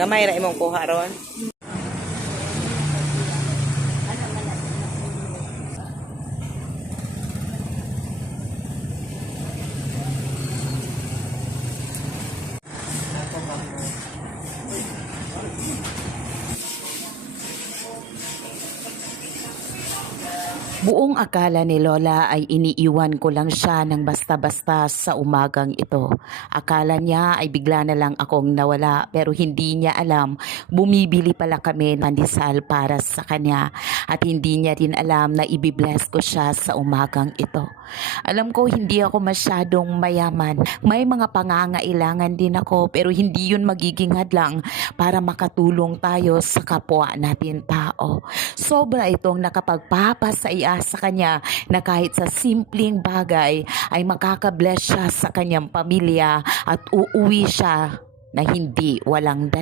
Gamay ra imong kuha ron. Buong akala ni Lola ay iniiwan ko lang siya ng basta-basta sa umagang ito. Akala niya ay bigla na lang akong nawala, pero hindi niya alam, bumibili pala kami ng pandesal para sa kanya at hindi niya din alam na ibibless ko siya sa umagang ito. Alam ko hindi ako masyadong mayaman, may mga pangangailangan din ako, pero hindi yun magiging hadlang para makatulong tayo sa kapwa natin tao. Sobra itong nakapagpapasaya sa kanya na kahit sa simpleng bagay ay makakabless siya sa kanyang pamilya at uuwi siya na hindi walang dala.